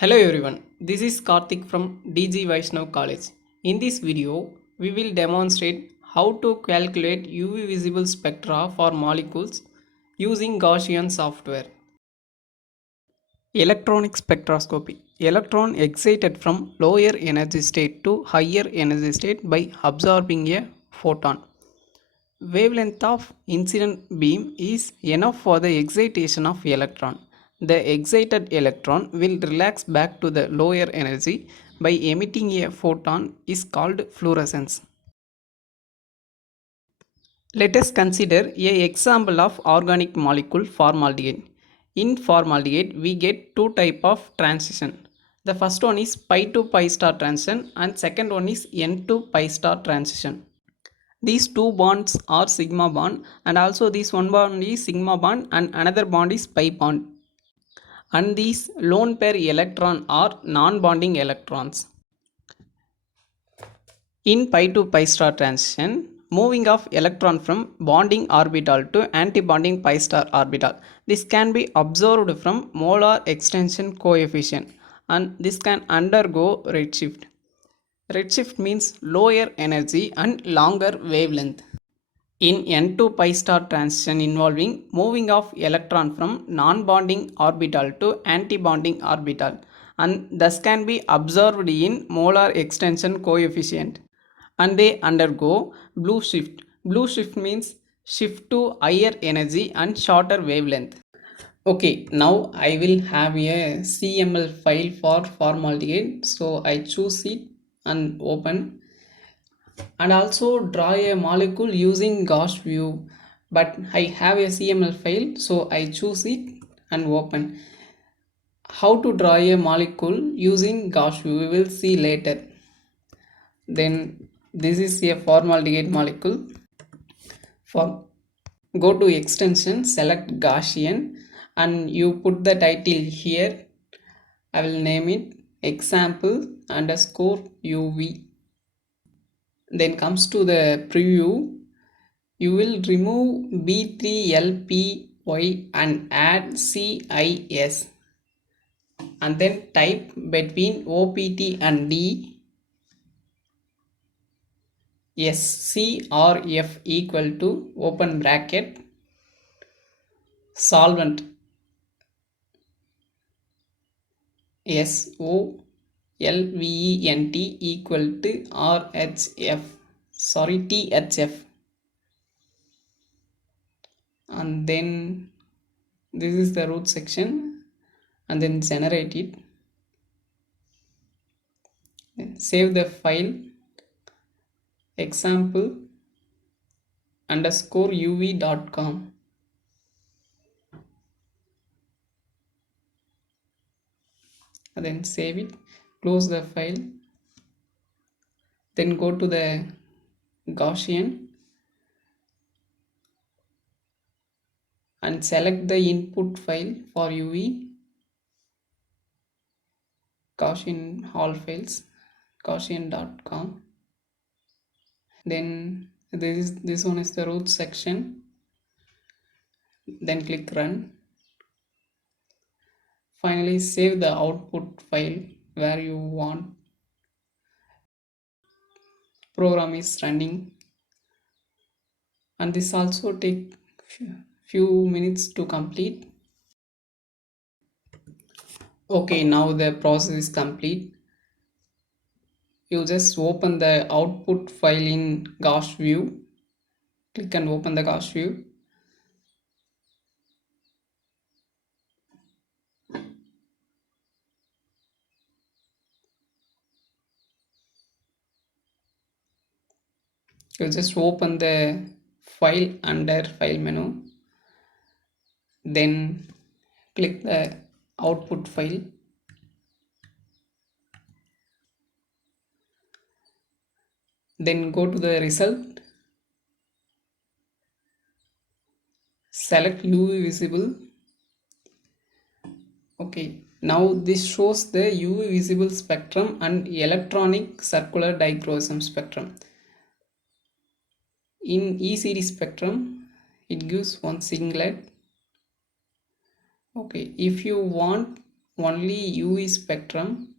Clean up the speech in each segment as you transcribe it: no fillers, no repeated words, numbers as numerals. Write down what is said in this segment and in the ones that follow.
Hello everyone, this is Karthik from DG Vaishnav College. In this video, we will demonstrate how to calculate UV visible spectra for molecules using Gaussian software. Electronic spectroscopy. Electron excited from lower energy state to higher energy state by absorbing a photon. Wavelength of incident beam is enough for the excitation of electron. The excited electron will relax back to the lower energy by emitting a photon is called fluorescence. Let us consider a example of organic molecule formaldehyde. In formaldehyde, we get two type of transition. The first one is pi to pi star transition and second one is n to pi star transition. These two bonds are sigma bond and also this one bond is sigma bond and another bond is pi bond. And these lone pair electron are non-bonding electrons. In pi to pi star transition, moving of electron from bonding orbital to anti-bonding pi star orbital. This can be observed from molar extension coefficient and this can undergo redshift. Redshift means lower energy and longer wavelength. In n to pi star transition involving moving of electron from non-bonding orbital to anti-bonding orbital and thus can be observed in molar extension coefficient and they undergo blue shift. Blue shift means shift to higher energy and shorter wavelength. Okay, now I will have a CML file for formaldehyde. So I choose it and open and also draw a molecule using Gauss view, but I have a CML file, so I choose it and open. How to draw a molecule using Gauss view we will see later. Then this is a formaldehyde molecule. For go to extension, select Gaussian and you put the title here. I will name it example underscore UV. Then comes to the preview, you will remove B3LPY and add CIS and then type between OPT and D SCRF equal to open bracket solvent SOLVENT equal to RHF THF and then this is the root section and then generate it, then save the file example underscore uv.com. and then save it, close the file, then go to the Gaussian and select the input file for UV, Gaussian all files, Gaussian.com. Then this one is the root section, then click run. Finally save the output file where you want. Program is running and this also take few minutes to complete. Okay, now the process is complete. You just open the output file in Gauss view, click and open the Gauss view. You just open the file under file menu, then click the output file, then go to the result, select UV visible. Okay, now this shows the UV visible spectrum and electronic circular dichroism spectrum. In E-series spectrum, it gives one singlet. Okay, if you want only UV spectrum.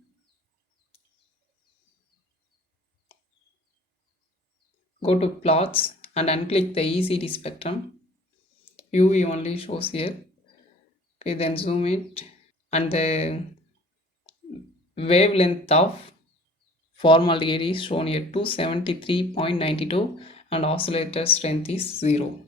Go to plots and unclick the ECD spectrum. UV only shows here. Okay, then zoom it, and the wavelength of formaldehyde is shown here 273.92 and oscillator strength is 0.